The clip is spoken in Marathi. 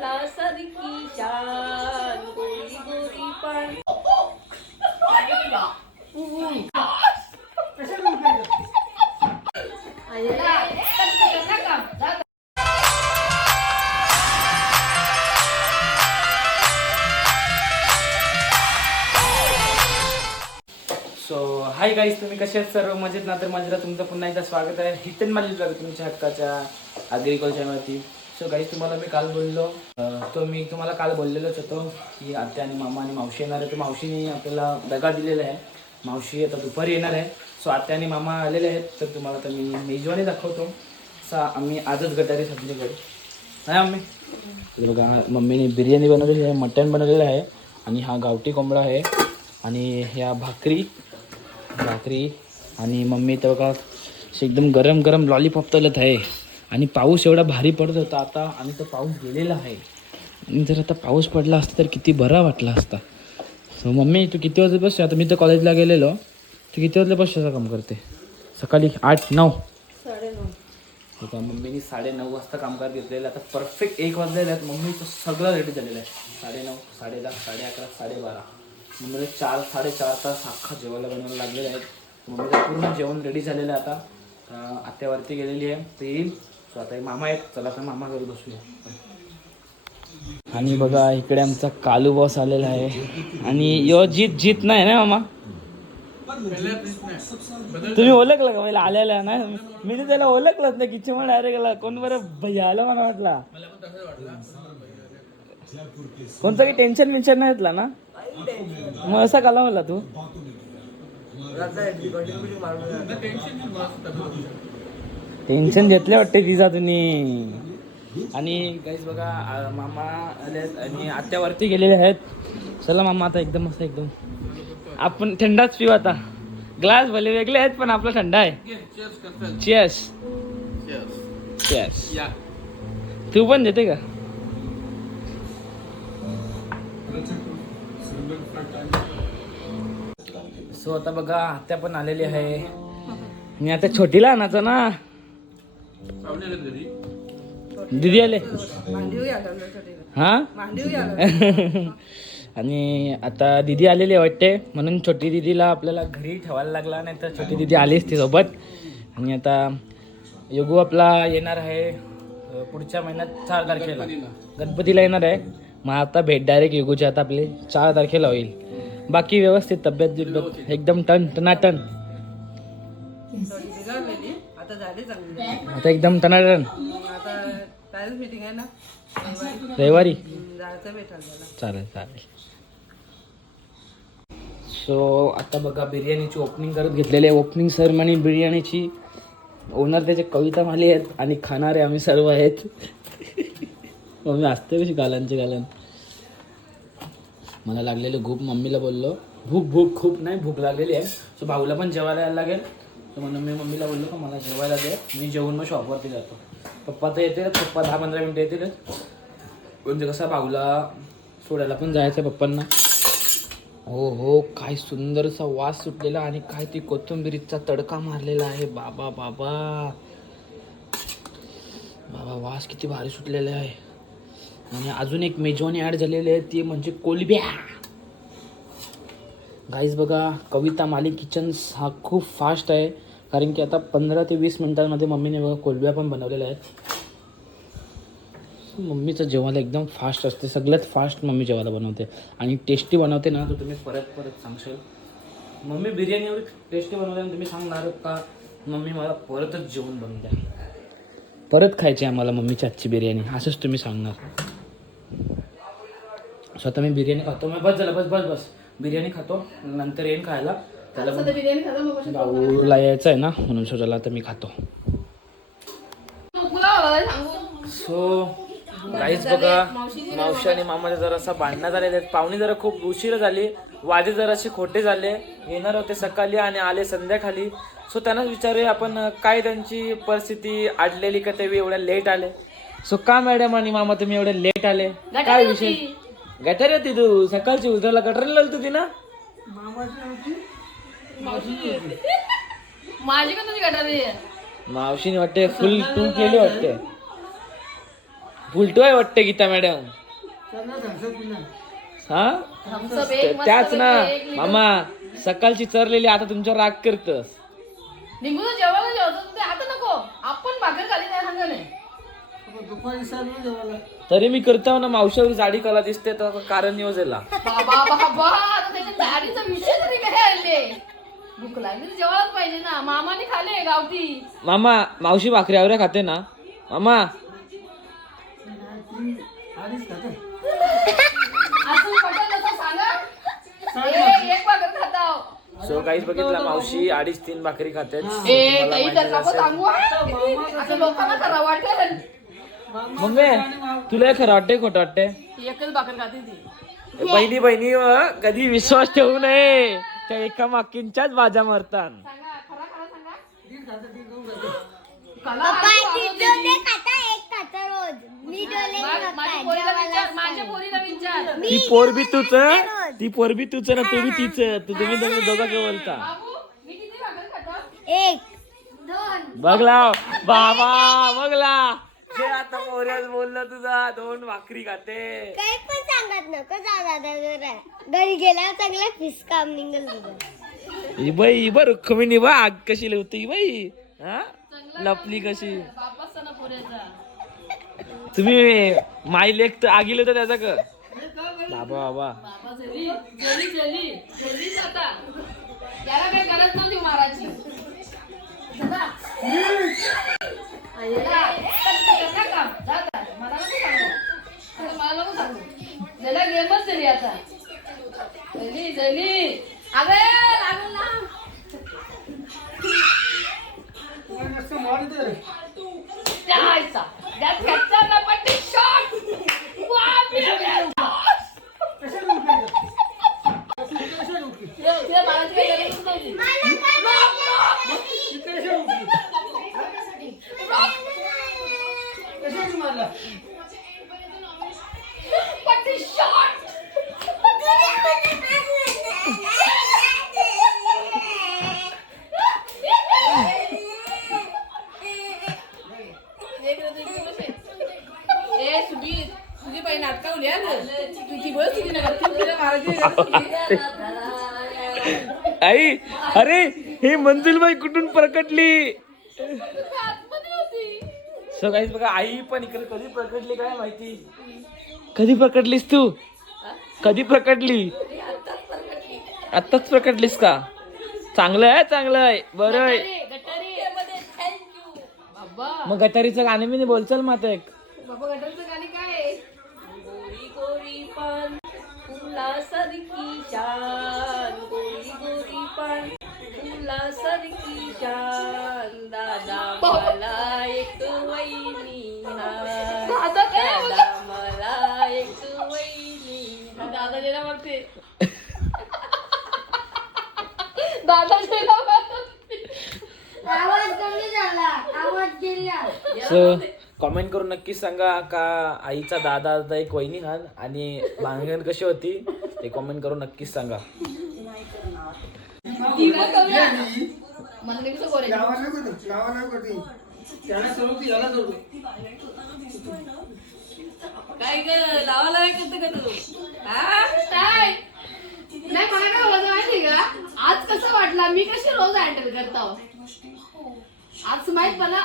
कमला सरकी शान गोरी गोरी पान सो हाय गाईज, तुम्ही कसे आहेत? सर्व मजेत ना? तर माझ्याला तुमचं पुन्हा एकदा स्वागत आहे हितन माझी तुमच्या हक्काच्या ॲग्रिकल्चर चॅनलवरती. सो गाईज, तुम्हाला मी काल बोललो मी तुम्हाला काल बोललेलोच होतो की आत्या आणि मामा आणि मावशी येणार आहे. तर मावशीने आपल्याला दगा दिलेला आहे. मावशी आता दुपारी येणार आहे. सो आत्या आणि मामा आलेले आहेत. तर तुम्हाला तर मी मेजवानी दाखवतो. आम्ही आजच गटारी सगळीकडे नाही मम्मी. बघा, मम्मीने बिर्याणी बनवलेली आहे, मटण बनवलेलं आहे आणि हा गावठी कोंबडा आहे आणि ह्या भाकरी आणि मम्मी तर बघा एकदम गरम गरम लॉलीपॉप तलत आहे. आणि पाऊस एवढा भारी पडत होता आता आणि तो पाऊस गेलेला आहे. आणि जर आता पाऊस पडला असता तर किती बरा वाटला असता. सो मम्मी, तू किती वाजता बसते? आता मी तर कॉलेजला गेलेलो. तू किती वाजता बसण्याचं काम करते? सकाळी 8-9. 9:30. का मम्मीने 9:30 वाजता कामगार घेतलेलं. आता परफेक्ट 1 वाजलेले आहेत. मम्मीचं सगळं रेडी झालेलं आहे. 9:30, 10:30, 11:30, 12:30. मम्मीला 4-4.5 तास अख्खा जेवायला बनवायला लागलेलं आहे. मम्मीचं पूर्ण जेवण रेडी झालेलं आहे. आता आत्यावरती गेलेली आहे, ते येईल. सो आता मामा आहेत, चला आता मामा घरी बसूया. आणि बघा इकडे आमचा कालू बॉस आलेला आहे. आणि यो जीत नाही ना मामा? तुम्ही ओळखलं का मला आलेला ना? मी तर त्याला ओळखलंच नाही. किती म्हणून डायरेक्ट कोण बरं भैया आलं मला वाटला. कोणतं काही टेन्शन विन्शन नाही घेतला ना? मग असा काला मला तू टेन्शन घेतले वाटते तिचा तुम्ही. आणि गाईज बघा, मामा आले आणि आत्यावरती गेलेले आहेत. चला मामा, आता एकदम असं एकदम आपण थंडाच पिऊ. आता ग्लास भले वेगळे आहेत पण आपला थंडा आहे. चीयर्स. चीयर्स. तू पण देते का? सो आता बघा आत्या पण आलेली आहे. मी आता छोटीला आणायचं ना. दीदी आले हा. आणि आता दीदी आलेली वाटते, म्हणून छोटी दीदीला आपल्याला घरी ठेवायला लागला. नाही तर छोटी दीदी आलीच ती सोबत. आणि आता योगू आपला येणार आहे पुढच्या महिन्यात 4 तारखेला गणपतीला येणार आहे. मग आता भेट डायरेक्ट योगूची आता आपली 4 तारखेला होईल. बाकी व्यवस्थित, तब्येत एकदम टनाटन. आता एकदम टनाटन. रविवारी चालेल. सो आता बघा बिर्याणीची ओपनिंग करत घेतलेली आहे. Opening ceremony बिर्याणीची. ओनर त्याचे कविता माली आहेत आणि खाणारे आम्ही सर्व आहेत. मम्मी असते कशी गालांची. मला लागलेले भूक, मम्मीला बोललो भूक खूप नाही, भूक लागलेली आहे. सो भाऊला पण जेवायला यायला लागेल. तर म्हणून मी मम्मीला बोललो का मला जेवायला दे, मी जेवून मग शॉपवरती जातो. पप्पा तर येतीलच, पप्पा 10-15 मिनटं येतीलच. म्हणजे कसं भाऊला सोडायला पण जायचं पप्पांना. हो, काय सुंदरसा वास सुटलेला आणि काय ती कोथिंबीरीचा तडका मारलेला आहे. बाबा वास किती भारी सुटलेला आहे. आणि अजून एक मेजवानी ॲड झालेली आहे, ती म्हणजे कोलब्या. गाईज बघा, कविता माली किचन्स हा खूप फास्ट आहे. कारण की आता 15 ते 20 मिनिटांमध्ये मम्मीने बघा कोलब्या पण बनवलेल्या आहेत. मम्मीचं जेवायला एकदम फास्ट असते. सगळ्यात फास्ट मम्मी जेवायला बनवते आणि टेस्टी बनवते ना. तर तुम्ही परत सांगशाल मम्मी बिर्याणी एवढी टेस्टी बनवते आणि तुम्ही सांगणार का मम्मी मला परतच जेवण बनवून द्या, परत खायची आम्हाला मम्मीची आजची बिर्याणी, असंच तुम्ही सांगणार. स्वतः मी बिर्याणी खातो. मग बस झालं, बस बिर्याणी खातो, नंतर येईन खायला. त्याला भाऊला यायचं आहे ना, म्हणून सोचायला आता मी खातो. सो गाईज बघा, मावशी आणि मामाच्या जरासा भांडणं झालेले आहेत. पाहुणे जरा खूप उशीर झाली, वाजे जरासे खोटे झाले. येणार होते सकाळी आणि आले संध्याकाळी. सो त्यांनाच विचारूया आपण काय त्यांची परिस्थिती अडलेली का ते एवढ्या लेट आले. सो का मॅडम आणि मामा तुम्ही एवढे लेट आले? काय विषय? गटारी होती तू सकाळची, उतरला गटारीला होती ना? माझी का तुझी गटारी? मावशीने वाटते फुल टू केली वाटते. उलटोय वाटतं गीता मॅडम. हा थम्सअप एक मस्त त्याच ना पैकी एक लिटर. मामा सकाळची चरलेली आता तुमच्या राग करतस. निघू तर जेवायला जेवतो ते आता नको. आपण भाकर खाली नाही सांगा नाही. तरी मी करतो ना. मावशावर जाडी कला दिसते तर कारण योजेला. बाबा बाबा आता त्याच्या दाढीचा विषय तरी काय आले. भूक लागली तर जेवायलाच पाहिजे ना. मामाने खाले गावठी. मामा मावशी भाकरी आवऱ्या खाते ना मामा. असं पटल असं सांगा. एक भाकर खाताव. सो काहीच बघितलं मावशी 2.5-3 भाकरी खाते. काही तर नको सांगू असं लोकांना करा वाटेल. मम्मी तुला खरं वाटतंय खोटं वाटतंय. एकच भाकर खाते ती. बहिणी कधी विश्वास ठेवू नये. त्या एका माकींच्याच बाजा मारतात. सांगा खरा खरा सांगा. माझ्या पोरीला विचार. ती पोरबी तूच ना तू बी तीच. तुम्ही दोघं बोलता. बाबू मी किती भाकर खातो. 1 2 बघला बाबा बघला. जे आता मोर्याच बोललं तुझा 2 भाकरी खाते. काही पण सांगत नको जा दादा जरा. घरी गेल्यावर चांगला फिस काम निघल तुझं. ही बाई बर कमी बा आग कशी लावते बाई. हा लपली कशी. बापाच सणा पोऱ्याचा. तुम्ही माई लेख तर आगील तर त्याचा कर बाबा बाबा. बाबा जली जली जली जलीच आता. त्याला काही गरज नव्हती मारायची. दादा. मला नको सांगू. त्याला गेमच झाली आता. जली जली अगं लागल ना. जायचा त्या खेचरला पट्टी शॉट. पट्टी शॉट. तुझी बाई नाटकावली तुझी बस तुझी आई अरे हे मंजुलबाई कुठून प्रकटली. सो गाईस बघा आई पण इकडे कधी प्रकटली काय माहिती. कधी प्रकटलीस तू. कधी प्रकटली. आत्ताच प्रकटलीस का. चांगलं आहे बरं आहे. मग गटारीचं गाणं मी बोलचाल मग आता एक. बाबा गटारीचं गाणी काय. गोरी गोरी पान फुलासारखी शान. गोरी गोरी पान फुलासारखी शान. दादा मला एक वहिनी हाय. दादा मला एक वहिनी. दादा जेला म्हणते. दादा जेला आवाज कमी झाला. आवाज गेला. सो कमेंट करून नक्की सांगा का आईचा दादा एक वहिनी हान आणि भांगण कशी होती ते कमेंट करून नक्कीच सांगा. काय ग लावायला करते का तू. काय नाही मला काय बोलायचं माहिती का. आज कसं वाटला मी कशी रोज हँडल करतो. आज माहित मला